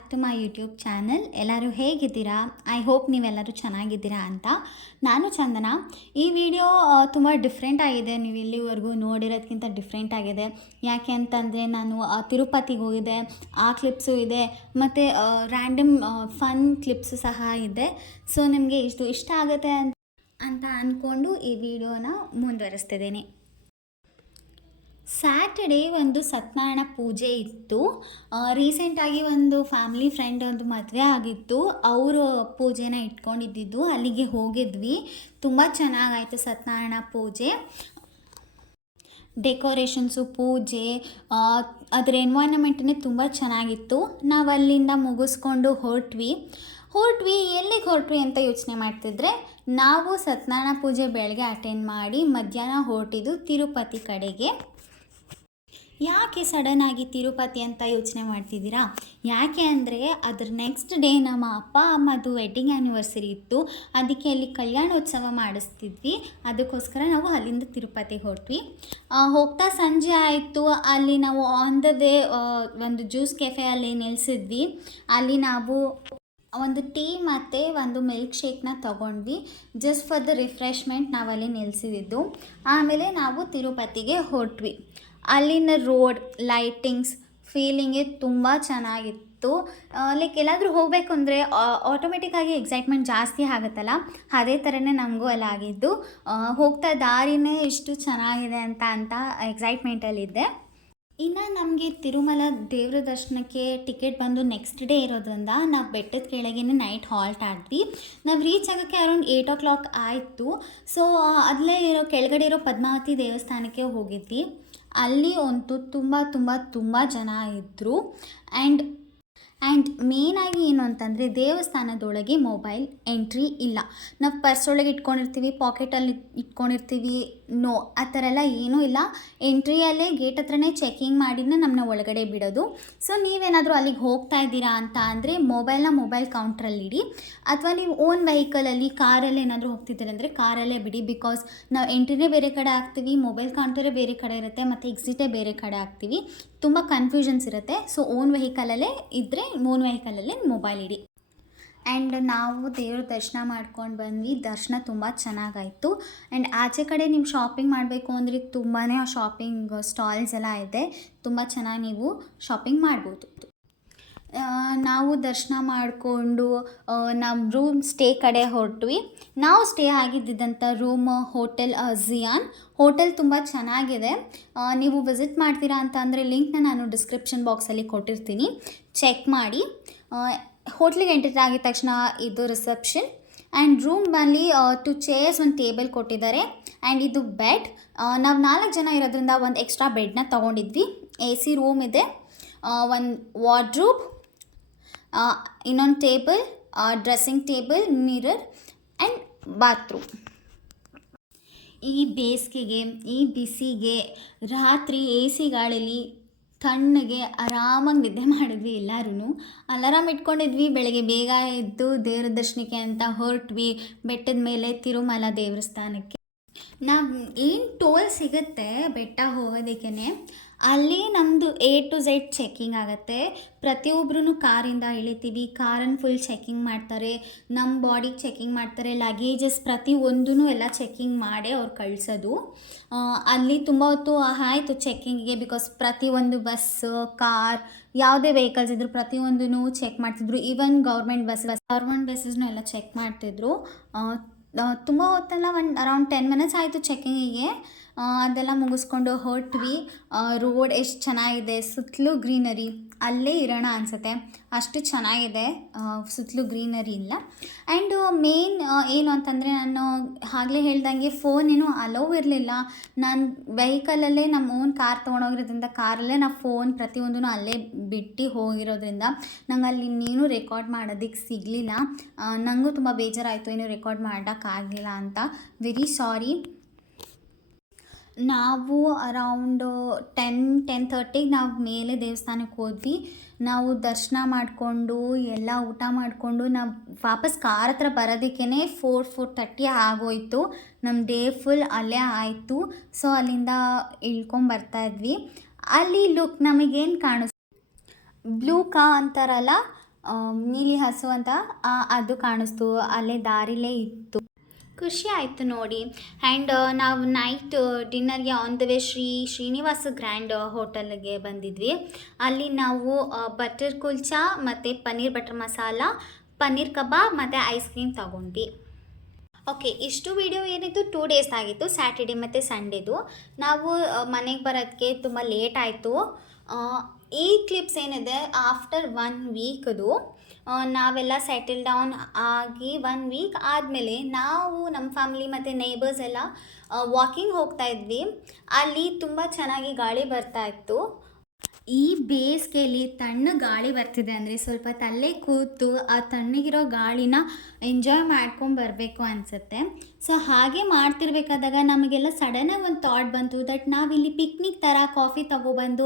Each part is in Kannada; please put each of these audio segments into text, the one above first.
Back to my YouTube channel. ಎಲ್ಲರೂ ಹೇಗಿದ್ದೀರಾ? ಐ ಹೋಪ್ ನೀವೆಲ್ಲರೂ ಚೆನ್ನಾಗಿದ್ದೀರಾ ಅಂತ. ನಾನು ಚಂದನ. ಈ ವಿಡಿಯೋ ತುಂಬ ಡಿಫ್ರೆಂಟ್ ಆಗಿದೆ. ನೀವು ಇಲ್ಲಿವರೆಗೂ ನೋಡಿರೋದಕ್ಕಿಂತ ಡಿಫ್ರೆಂಟ್ ಆಗಿದೆ. ಯಾಕೆ ಅಂತಂದರೆ ನಾನು ತಿರುಪತಿಗೆ ಹೋಗಿದ್ದೆ, ಆ ಕ್ಲಿಪ್ಸು ಇದೆ, ಮತ್ತು ರ್ಯಾಂಡಮ್ ಫನ್ ಕ್ಲಿಪ್ಸು ಸಹ ಇದೆ. ಸೊ ನಿಮಗೆ ಇಷ್ಟ ಆಗುತ್ತೆ ಅಂತ ಅಂದ್ಕೊಂಡು ಈ ವಿಡಿಯೋನ ಮುಂದುವರಿಸ್ತಿದ್ದೀನಿ. ಸ್ಯಾಟರ್ಡೇ ಒಂದು ಸತ್ಯನಾರಾಯಣ ಪೂಜೆ ಇತ್ತು. ರೀಸೆಂಟಾಗಿ ಒಂದು ಫ್ಯಾಮಿಲಿ ಫ್ರೆಂಡ್ ಒಂದು ಮದುವೆ ಆಗಿತ್ತು. ಅವರು ಪೂಜೆನ ಇಟ್ಕೊಂಡಿದ್ದು ಅಲ್ಲಿಗೆ ಹೋಗಿದ್ವಿ. ತುಂಬ ಚೆನ್ನಾಗಾಯಿತು ಸತ್ಯನಾರಾಯಣ ಪೂಜೆ. ಡೆಕೋರೇಷನ್ಸು, ಪೂಜೆ, ಅದರ ಎನ್ವೈರನ್ಮೆಂಟೇ ತುಂಬ ಚೆನ್ನಾಗಿತ್ತು. ನಾವು ಅಲ್ಲಿಂದ ಮುಗಿಸ್ಕೊಂಡು ಹೊರಟ್ವಿ. ಎಲ್ಲಿಗೆ ಹೊರಟ್ವಿ ಅಂತ ಯೋಚನೆ ಮಾಡ್ತಿದ್ರೆ, ನಾವು ಸತ್ಯನಾರಾಯಣ ಪೂಜೆ ಬೆಳಗ್ಗೆ ಅಟೆಂಡ್ ಮಾಡಿ ಮಧ್ಯಾಹ್ನ ಹೊರಟಿದ್ದು ತಿರುಪತಿ ಕಡೆಗೆ. ಯಾಕೆ ಸಡನ್ನಾಗಿ ತಿರುಪತಿ ಅಂತ ಯೋಚನೆ ಮಾಡ್ತಿದ್ದೀರಾ? ಯಾಕೆ ಅಂದರೆ ಅದ್ರ ನೆಕ್ಸ್ಟ್ ಡೇ ನಮ್ಮ ಅಪ್ಪ ಅಮ್ಮದು ವೆಡ್ಡಿಂಗ್ ಆ್ಯನಿವರ್ಸರಿ ಇತ್ತು. ಅದಕ್ಕೆ ಅಲ್ಲಿ ಕಲ್ಯಾಣೋತ್ಸವ ಮಾಡಿಸ್ತಿದ್ವಿ. ಅದಕ್ಕೋಸ್ಕರ ನಾವು ಅಲ್ಲಿಂದ ತಿರುಪತಿಗೆ ಹೊರಟ್ವಿ. ಹೋಗ್ತಾ ಸಂಜೆ ಆಯಿತು. ಅಲ್ಲಿ ನಾವು ಆನ್ ದ ವೇ ಒಂದು ಜ್ಯೂಸ್ ಕೆಫೆಯಲ್ಲಿ ನಿಲ್ಲಿಸಿದ್ವಿ. ಅಲ್ಲಿ ನಾವು ಒಂದು ಟೀ ಮತ್ತು ಒಂದು ಮಿಲ್ಕ್ ಶೇಕ್ನ ತೊಗೊಂಡ್ವಿ. ಜಸ್ಟ್ ಫಾರ್ ದ ರಿಫ್ರೆಶ್ಮೆಂಟ್ ನಾವಲ್ಲಿ ನಿಲ್ಲಿಸಿದ್ದು. ಆಮೇಲೆ ನಾವು ತಿರುಪತಿಗೆ ಹೊರಟ್ವಿ. ಅಲ್ಲಿನ ರೋಡ್, ಲೈಟಿಂಗ್ಸ್, ಫೀಲಿಂಗೇ ತುಂಬ ಚೆನ್ನಾಗಿತ್ತು. ಲೈಕ್ ಎಲ್ಲಾದರೂ ಹೋಗಬೇಕು ಅಂದರೆ ಆಟೋಮೆಟಿಕ್ಕಾಗಿ ಎಕ್ಸೈಟ್ಮೆಂಟ್ ಜಾಸ್ತಿ ಆಗುತ್ತಲ್ಲ, ಅದೇ ಥರನೇ ನಮಗೂ ಅಲ್ಲಿ ಆಗಿದ್ದು. ಹೋಗ್ತಾ ದಾರಿನೇ ಎಷ್ಟು ಚೆನ್ನಾಗಿದೆ ಅಂತ ಎಕ್ಸೈಟ್ಮೆಂಟಲ್ಲಿದ್ದೆ. ಇನ್ನು ನಮಗೆ ತಿರುಮಲ ದೇವ್ರ ದರ್ಶನಕ್ಕೆ ಟಿಕೆಟ್ ಬಂದು ನೆಕ್ಸ್ಟ್ ಡೇ ಇರೋದ್ರಿಂದ ನಾವು ಬೆಟ್ಟದ ಕೆಳಗೇ ನೈಟ್ ಹಾಲ್ಟ್ ಆದ್ವಿ. ನಾವು ರೀಚ್ ಆಗೋಕ್ಕೆ ಅರೌಂಡ್ 8 o'clock ಆಯಿತು. ಸೊ ಅಲ್ಲೇ ಕೆಳಗಡೆ ಇರೋ ಪದ್ಮಾವತಿ ದೇವಸ್ಥಾನಕ್ಕೆ ಹೋಗಿದ್ವಿ. ಅಲ್ಲಿ ಅಂತೂ ತುಂಬ ಜನ ಇದ್ದರು. ಆ್ಯಂಡ್ ಮೇನಾಗಿ ಏನು ಅಂತಂದರೆ ದೇವಸ್ಥಾನದೊಳಗೆ ಮೊಬೈಲ್ ಎಂಟ್ರಿ ಇಲ್ಲ. ನಾವು ಪರ್ಸೊಳಗೆ ಇಟ್ಕೊಂಡಿರ್ತೀವಿ, ಪಾಕೆಟಲ್ಲಿ ಇಟ್ಕೊಂಡಿರ್ತೀವಿ. ನೋ, ಆ ಥರ ಎಲ್ಲ ಏನೂ ಇಲ್ಲ. ಎಂಟ್ರಿಯಲ್ಲೇ ಗೇಟ್ ಹತ್ರನೇ ಚೆಕಿಂಗ್ ಮಾಡಿದ್ರೆ ನಮ್ಮನ್ನ ಒಳಗಡೆ ಬಿಡೋದು. ಸೊ ನೀವೇನಾದರೂ ಅಲ್ಲಿಗೆ ಹೋಗ್ತಾ ಇದ್ದೀರಾ ಅಂತ ಅಂದರೆ ಮೊಬೈಲ್ ಕೌಂಟ್ರಲ್ಲಿಡಿ. ಅಥವಾ ನೀವು ಓನ್ ವೆಹಿಕಲಲ್ಲಿ, ಕಾರಲ್ಲಿ ಏನಾದರೂ ಹೋಗ್ತಿದ್ದೀರ ಅಂದರೆ ಕಾರಲ್ಲೇ ಬಿಡಿ. ಬಿಕಾಸ್ ನಾವು ಎಂಟ್ರಿನೇ ಬೇರೆ ಕಡೆ ಹಾಕ್ತೀವಿ, ಮೊಬೈಲ್ ಕೌಂಟರೇ ಬೇರೆ ಕಡೆ ಇರುತ್ತೆ, ಮತ್ತು ಎಕ್ಸಿಟೇ ಬೇರೆ ಕಡೆ ಹಾಕ್ತೀವಿ. ತುಂಬ ಕನ್ಫ್ಯೂಷನ್ಸ್ ಇರುತ್ತೆ. ಸೊ ಓನ್ ವೆಹಿಕಲಲ್ಲೇ ಇದ್ದರೆ ಓನ್ ವೆಹಿಕಲಲ್ಲೇ ಮೊಬೈಲ್ ಇಡಿ. ಆ್ಯಂಡ್ ನಾವು ದೇವ್ರ ದರ್ಶನ ಮಾಡ್ಕೊಂಡು ಬಂದ್ವಿ. ದರ್ಶನ ತುಂಬ ಚೆನ್ನಾಗಾಯಿತು. ಆ್ಯಂಡ್ ಆಚೆ ಕಡೆ ನೀವು ಶಾಪಿಂಗ್ ಮಾಡಬೇಕು ಅಂದರೆ ತುಂಬಾ ಶಾಪಿಂಗ್ ಸ್ಟಾಲ್ಸ್ ಎಲ್ಲ ಇದೆ. ತುಂಬ ಚೆನ್ನಾಗಿ ನೀವು ಶಾಪಿಂಗ್ ಮಾಡ್ಬೋದು. ನಾವು ದರ್ಶನ ಮಾಡಿಕೊಂಡು ನಮ್ಮ ರೂಮ್ ಸ್ಟೇ ಕಡೆ ಹೊರಟ್ವಿ. ನಾವು stay ಆಗಿದ್ದಂಥ room hotel Ziyan. Hotel ತುಂಬ ಚೆನ್ನಾಗಿದೆ. ನೀವು ವಿಸಿಟ್ ಮಾಡ್ತೀರಾ ಅಂತ ಅಂದರೆ ಲಿಂಕ್ನ ನಾನು ಡಿಸ್ಕ್ರಿಪ್ಷನ್ ಬಾಕ್ಸಲ್ಲಿ ಕೊಟ್ಟಿರ್ತೀನಿ, ಚೆಕ್ ಮಾಡಿ. ಹೋಟ್ಲಿಗೆ ಎಂಟರ್ ಆಗಿದ ತಕ್ಷಣ ಇದು ರಿಸೆಪ್ಷನ್. ಆ್ಯಂಡ್ ರೂಮಲ್ಲಿ 2 ಚೇರ್ಸ್, ಒಂದು ಟೇಬಲ್ ಕೊಟ್ಟಿದ್ದಾರೆ. ಆ್ಯಂಡ್ ಇದು ಬೆಡ್. ನಾವು 4 ಜನ ಇರೋದ್ರಿಂದ ಒಂದು ಎಕ್ಸ್ಟ್ರಾ ಬೆಡ್ನ ತೊಗೊಂಡಿದ್ವಿ. AC ರೂಮ್ ಇದೆ, ಒಂದು ವಾರ್ಡ್ರೂಬ್, ಇನ್ನೊಂದು table, dressing table, mirror and bathroom. ಈ ಬೇಸಿಗೆಗೆ, ಈ ಬಿಸಿಗೆ ರಾತ್ರಿ AC ಗಾಳೀಲಿ ತಣ್ಣಗೆ ಆರಾಮಾಗಿ ನಿದ್ದೆ ಮಾಡಿದ್ವಿ. ಎಲ್ಲರೂ ಅಲಾರಾಮ್ ಇಟ್ಕೊಂಡಿದ್ವಿ. ಬೆಳಗ್ಗೆ ಬೇಗ ಎದ್ದು ದೇವ್ರ ದರ್ಶನಕ್ಕೆ ಅಂತ ಹೊರಟ್ವಿ. ಬೆಟ್ಟದ ಮೇಲೆ ತಿರುಮಲ ದೇವಸ್ಥಾನಕ್ಕೆ. ನಾವು ಏನು ಟೋಲ್ ಸಿಗುತ್ತೆ ಬೆಟ್ಟ ಹೋಗೋದಕ್ಕೇ, ಅಲ್ಲಿ ನಮ್ಮದು A to Z ಚೆಕ್ಕಿಂಗ್ ಆಗುತ್ತೆ. ಪ್ರತಿಯೊಬ್ಬರೂ ಕಾರಿಂದ ಇಳಿತೀವಿ. ಕಾರನ್ನು ಫುಲ್ ಚೆಕ್ಕಿಂಗ್ ಮಾಡ್ತಾರೆ, ನಮ್ಮ ಬಾಡಿಗೆ ಚೆಕ್ಕಿಂಗ್ ಮಾಡ್ತಾರೆ, ಲಗೇಜಸ್ ಪ್ರತಿಯೊಂದೂ ಎಲ್ಲ ಚೆಕ್ಕಿಂಗ್ ಮಾಡೇ ಅವ್ರು ಕಳಿಸೋದು. ಅಲ್ಲಿ ತುಂಬ ಹೊತ್ತು ಆಯಿತು ಚೆಕ್ಕಿಂಗಿಗೆ. ಬಿಕಾಸ್ ಪ್ರತಿಯೊಂದು ಬಸ್ಸು, ಕಾರ್, ಯಾವುದೇ ವೆಹಿಕಲ್ಸ್ ಇದ್ದರೂ ಪ್ರತಿಯೊಂದೂ ಚೆಕ್ ಮಾಡ್ತಿದ್ರು. ಈವನ್ ಗೌರ್ಮೆಂಟ್ ಬಸ್ಸಸ್ನೂ ಎಲ್ಲ ಚೆಕ್ ಮಾಡ್ತಿದ್ರು. ತುಂಬ ಹೊತ್ತಲ್ಲ, ಒಂದು ಅರೌಂಡ್ 10 minutes ಆಯಿತು ಚೆಕ್ಕಿಂಗಿಗೆ. ಅದೆಲ್ಲ ಮುಗಿಸ್ಕೊಂಡು ಹೊರಟ್ವಿ. ರೋಡ್ ಎಷ್ಟು ಚೆನ್ನಾಗಿದೆ, ಸುತ್ತಲೂ ಗ್ರೀನರಿ. ಅಲ್ಲೇ ಇರೋಣ ಅನಿಸುತ್ತೆ, ಅಷ್ಟು ಚೆನ್ನಾಗಿದೆ. ಸುತ್ತಲೂ ಗ್ರೀನರಿ ಇಲ್ಲ. ಆ್ಯಂಡ್ ಮೇನ್ ಏನು ಅಂತಂದರೆ, ನಾನು ಆಗಲೇ ಹೇಳ್ದಂಗೆ ಫೋನ್ ಏನೂ ಅಲೋ ಇರಲಿಲ್ಲ. ನಾನು ವೆಹಿಕಲಲ್ಲೇ ನಮ್ಮ ಓನ್ ಕಾರ್ ತೊಗೊಂಡೋಗಿರೋದ್ರಿಂದ ಕಾರಲ್ಲೇ ನಾವು ಫೋನ್ ಪ್ರತಿಯೊಂದೂ ಅಲ್ಲೇ ಬಿಟ್ಟು ಹೋಗಿರೋದ್ರಿಂದ ನಂಗೆ ಅಲ್ಲಿ ಇನ್ನೇನು ರೆಕಾರ್ಡ್ ಮಾಡೋದಕ್ಕೆ ಸಿಗಲಿಲ್ಲ. ನನಗೂ ತುಂಬ ಬೇಜಾರಾಯಿತು, ಏನೂ ರೆಕಾರ್ಡ್ ಮಾಡೋಕ್ಕಾಗಲಿಲ್ಲ ಅಂತ. Very sorry. ನಾವು ಅರೌಂಡು 10-10:30 ನಾವು ಮೇಲೆ ದೇವಸ್ಥಾನಕ್ಕೆ ಹೋದ್ವಿ. ನಾವು ದರ್ಶನ ಮಾಡಿಕೊಂಡು ಎಲ್ಲ ಊಟ ಮಾಡಿಕೊಂಡು ನಾವು ವಾಪಸ್ ಕಾರ್ ಹತ್ರ ಬರೋದಕ್ಕೇ 4-4:30 ಆಗೋಯಿತು. ನಮ್ಮ ಡೇ ಫುಲ್ ಅಲ್ಲೇ ಆಯಿತು. ಸೊ ಅಲ್ಲಿಂದ ಇಳ್ಕೊಂಬರ್ತಾಯಿದ್ವಿ. ಅಲ್ಲಿ ಲುಕ್ ನಮಗೇನು ಕಾಣಿಸ್ತು, ಬ್ಲೂ ಕಾ ಅಂತಾರಲ್ಲ ನೀಲಿ ಹಸು ಅಂತ ಅದು ಕಾಣಿಸ್ತು, ಅಲ್ಲೇ ದಾರಿಲೇ ಇತ್ತು. ಖುಷಿ ಆಯಿತು ನೋಡಿ. ಆ್ಯಂಡ್ ನಾವು ನೈಟ್ ಡಿನ್ನರ್ಗೆ on the way Srinivasa grand ಹೋಟೆಲ್ಗೆ ಬಂದಿದ್ವಿ. ಅಲ್ಲಿ ನಾವು ಬಟರ್ ಕುಲ್ಚಾ ಮತ್ತು ಪನ್ನೀರ್ ಬಟರ್ ಮಸಾಲ, ಪನ್ನೀರ್ ಕಬಾಬ್ ಮತ್ತು ಐಸ್ ಕ್ರೀಮ್ ತಗೊಂಡ್ವಿ. ಓಕೆ, ಇಷ್ಟು ವಿಡಿಯೋ ಏನಿತ್ತು 2 ಡೇಸ್ ಆಗಿತ್ತು, ಸ್ಯಾಟರ್ಡೆ ಮತ್ತು ಸಂಡೇದು. ನಾವು ಮನೆಗೆ ಬರೋದಕ್ಕೆ ತುಂಬ ಲೇಟ್ ಆಯಿತು. ಈ ಕ್ಲಿಪ್ಸ್ ಏನಿದೆ ಆಫ್ಟರ್ 1 ವೀಕದು. ನಾವೆಲ್ಲ ಸೆಟಲ್ ಡೌನ್ ಆಗಿ 1 ವೀಕ್ ಆದಮೇಲೆ ನಾವು ನಮ್ಮ ಫ್ಯಾಮಿಲಿ ಮತ್ತು ನೇಬರ್ಸ್ ಎಲ್ಲ ವಾಕಿಂಗ್ ಹೋಗ್ತಾ ಇದ್ವಿ. ಅಲ್ಲಿ ತುಂಬ ಚೆನ್ನಾಗಿ ಗಾಳಿ ಬರ್ತಾ ಇತ್ತು. ಈ ಬೇಸಿಗೆಯಲ್ಲಿ ತಣ್ಣ ಗಾಳಿ ಬರ್ತಿದೆ ಅಂದರೆ ಸ್ವಲ್ಪ ತಲೆ ಕೂತು ಆ ತಣ್ಣಗಿರೋ ಗಾಳಿನ ಎಂಜಾಯ್ ಮಾಡ್ಕೊಂಡು ಬರಬೇಕು ಅನಿಸುತ್ತೆ. ಸೊ ಹಾಗೆ ಮಾಡ್ತಿರ್ಬೇಕಾದಾಗ ನಮಗೆಲ್ಲ ಸಡನ್ನಾಗಿ ಒಂದು ಥಾಟ್ ಬಂತು ದಟ್ ನಾವಿಲ್ಲಿ ಪಿಕ್ನಿಕ್ ಥರ ಕಾಫಿ ತೊಗೊಬಂದು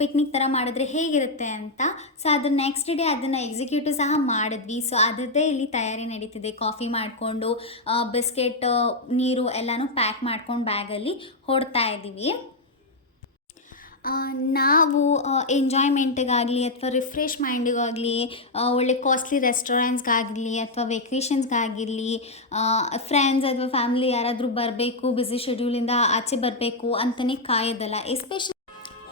ಪಿಕ್ನಿಕ್ ಥರ ಮಾಡಿದ್ರೆ ಹೇಗಿರುತ್ತೆ ಅಂತ. ಸೊ ಅದು ನೆಕ್ಸ್ಟ್ ಡೇ ಅದನ್ನು ಎಕ್ಸಿಕ್ಯೂಟಿವ್ ಸಹ ಮಾಡಿದ್ವಿ. ಸೊ ಅದರದ್ದೇ ಇಲ್ಲಿ ತಯಾರಿ ನಡೀತಿದೆ. ಕಾಫಿ ಮಾಡಿಕೊಂಡು ಬಿಸ್ಕೆಟ್, ನೀರು ಎಲ್ಲನೂ ಪ್ಯಾಕ್ ಮಾಡ್ಕೊಂಡು ಬ್ಯಾಗಲ್ಲಿ ಹೊಡ್ತಾ ಇದ್ದೀವಿ. ನಾವು ಎಂಜಾಯ್ಮೆಂಟಿಗಾಗಲಿ ಅಥವಾ ರಿಫ್ರೆಶ್ ಮೈಂಡಿಗಾಗಲಿ ಒಳ್ಳೆ ಕಾಸ್ಟ್ಲಿ ರೆಸ್ಟೋರೆಂಟ್ಸ್ಗಾಗಲಿ ಅಥವಾ ವೆಕೇಷನ್ಸ್ಗಾಗಿರಲಿ ಫ್ರೆಂಡ್ಸ್ ಅಥವಾ ಫ್ಯಾಮಿಲಿ ಯಾರಾದರೂ ಬರಬೇಕು, ಬ್ಯುಸಿ ಶೆಡ್ಯೂಲಿಂದ ಆಚೆ ಬರಬೇಕು ಅಂತಲೇ ಕಾಯೋದಲ್ಲ. ಎಸ್ಪೆಷಲಿ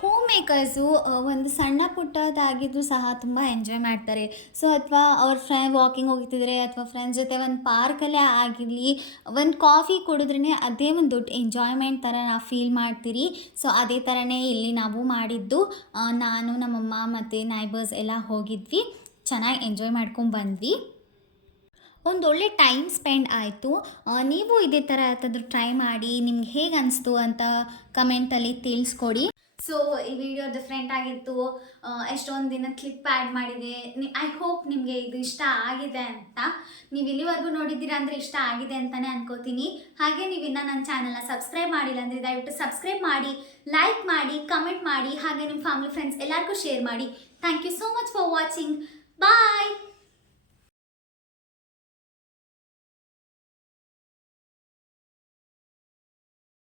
ಹೋಮ್ ಮೇಕರ್ಸು ಒಂದು ಸಣ್ಣ ಪುಟ್ಟದಾಗಿದ್ದು ಸಹ ತುಂಬ ಎಂಜಾಯ್ ಮಾಡ್ತಾರೆ. ಸೊ ಅಥವಾ ಅವ್ರ ವಾಕಿಂಗ್ ಹೋಗ್ತಿದ್ರೆ ಅಥವಾ ಫ್ರೆಂಡ್ಸ್ ಜೊತೆ ಒಂದು ಪಾರ್ಕಲ್ಲೇ ಆಗಿರಲಿ ಒಂದು ಕಾಫಿ ಕುಡಿದ್ರೇ ಅದೇ ಒಂದು ದೊಡ್ಡ ಎಂಜಾಯ್ಮೆಂಟ್ ಥರ ನಾವು ಫೀಲ್ ಮಾಡ್ತೀರಿ. ಸೊ ಅದೇ ಥರನೇ ಇಲ್ಲಿ ನಾವು ಮಾಡಿದ್ದು. ನಾನು, ನಮ್ಮಮ್ಮ ಮತ್ತು ನೈಬರ್ಸ್ ಎಲ್ಲ ಹೋಗಿದ್ವಿ, ಚೆನ್ನಾಗಿ ಎಂಜಾಯ್ ಮಾಡ್ಕೊಂಡು ಬಂದ್ವಿ. ಒಂದೊಳ್ಳೆ ಟೈಮ್ ಸ್ಪೆಂಡ್ ಆಯಿತು. ನೀವು ಇದೇ ಥರ ಯಾವ್ದಾದ್ರು ಟ್ರೈ ಮಾಡಿ ನಿಮ್ಗೆ ಹೇಗೆ ಅನಿಸ್ತು ಅಂತ ಕಮೆಂಟಲ್ಲಿ ತಿಳಿಸ್ಕೊಡಿ. ಸೊ ಈ ವಿಡಿಯೋ ಡಿಫ್ರೆಂಟ್ ಆಗಿತ್ತು. ಎಷ್ಟೊಂದು ದಿನ ಕ್ಲಿಪ್ ಆ್ಯಡ್ ಮಾಡಿದೆ. ಐ ಹೋಪ್ ನಿಮಗೆ ಇದು ಇಷ್ಟ ಆಗಿದೆ ಅಂತ. ನೀವು ಇಲ್ಲಿವರೆಗೂ ನೋಡಿದ್ದೀರಾ ಅಂದರೆ ಇಷ್ಟ ಆಗಿದೆ ಅಂತಲೇ ಅನ್ಕೋತೀನಿ. ಹಾಗೆ ನೀವು ಇನ್ನೂ ನನ್ನ ಚಾನಲ್ನ ಸಬ್ಸ್ಕ್ರೈಬ್ ಮಾಡಿಲ್ಲ ಅಂದರೆ ದಯವಿಟ್ಟು ಸಬ್ಸ್ಕ್ರೈಬ್ ಮಾಡಿ, ಲೈಕ್ ಮಾಡಿ, ಕಮೆಂಟ್ ಮಾಡಿ, ಹಾಗೆ ನಿಮ್ಮ ಫ್ಯಾಮಿಲಿ ಫ್ರೆಂಡ್ಸ್ ಎಲ್ಲರಿಗೂ ಶೇರ್ ಮಾಡಿ. Thank you so much for watching. Bye.